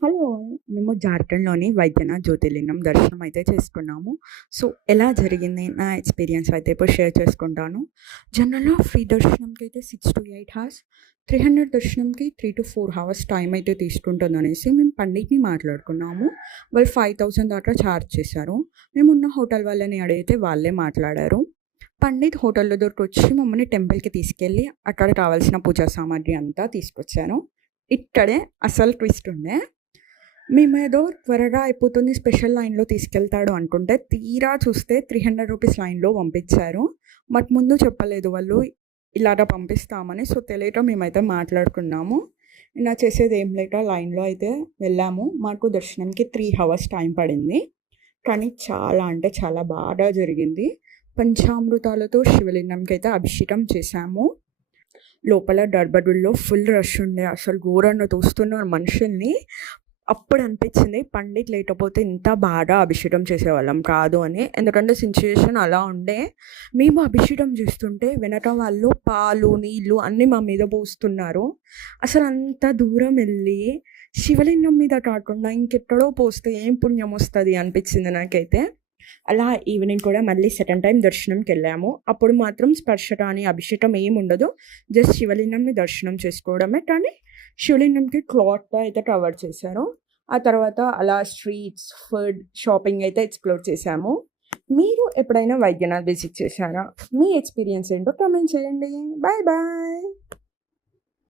Hello! మేము జార్ఖండ్‌లోని వైద్యనాథ్ జ్యోతిర్లింగం దర్శనం అయితే చేసుకున్నాము. సో, ఎలా జరిగింది నా ఎక్స్‌పీరియన్స్ అయితే ఇప్పుడు షేర్ చేసుకుంటాను. జనరల్‌గా ఫ్రీ దర్శనంకైతే 6-8 హవర్స్, 300 దర్శనంకి 3-4 హవర్స్ టైం అయితే తీసుకుంటుందనేసి మేము పండిట్‌ని మాట్లాడుకున్నాము. వాళ్ళు 5000 దాకా చార్జ్ చేశారు. మేమున్న హోటల్ వాళ్ళని అడిగితే వాళ్ళే మాట్లాడారు. పండిత్ హోటల్ దగ్గరకొచ్చి మమ్మల్ని టెంపుల్‌కి తీసుకెళ్ళి అక్కడ కావాల్సిన పూజా సామాగ్రి అంతా తీసుకొచ్చారు. ఇక్కడే అసలు ట్విస్ట్ ఉండే. మేమేదో త్వరగా అయిపోతుంది స్పెషల్ లైన్‌లో తీసుకెళ్తాడు అనుకుంటే, తీరా చూస్తే 300 రూపీస్ లైన్‌లో పంపించారు. బట్ ముందు చెప్పలేదు వాళ్ళు ఇలాగ పంపిస్తామని. సో, తెలియక మేమైతే మాట్లాడుకున్నాము. ఇలా చేసేదేం లేక లైన్‌లో అయితే వెళ్ళాము. మాకు దర్శనంకి 3 హవర్స్ టైం పడింది. కానీ చాలా అంటే చాలా బాగా జరిగింది. పంచామృతాలతో శివలింగంకైతే అభిషేకం చేశాము. లోపల గర్భగుడిలో ఫుల్ రష్ ఉండే. అసలు ఘోరంగా తోస్తున్నారు మనుషుల్ని. అప్పుడు అనిపించింది పండిట్ లేకపోతే ఇంత బాగా అభిషేకం చేసేవాళ్ళం కాదు అని. ఎందుకంటే సిచ్యుయేషన్ అలా ఉండే. మేము అభిషేకం చేస్తుంటే వెనక వాళ్ళు పాలు, నీళ్ళు అన్నీ మా మీద పోస్తున్నారు. అసలు అంత దూరం వెళ్ళి శివలింగం మీద కాకుండా ఇంకెక్కడో పోస్తే ఏం పుణ్యం వస్తది అనిపించింది నాకైతే. అలా ఈవినింగ్ కూడా మళ్ళీ సెకండ్ టైమ్ దర్శనంకెళ్ళాము. అప్పుడు మాత్రం స్పర్శ కానీ, అభిషేకం ఏముండదు. జస్ట్ శివలింగంని దర్శనం చేసుకోవడమే. కానీ శివలింగంకి క్లాత్‌తో అయితే కవర్ చేశారు. ఆ తర్వాత అలా స్ట్రీట్స్, ఫుడ్, షాపింగ్ అయితే ఎక్స్‌ప్లోర్ చేశాము. మీరు ఎప్పుడైనా వైద్యనాథ్ విజిట్ చేశారా? మీ ఎక్స్‌పీరియన్స్ ఏంటో కామెంట్ చేయండి. Bye bye.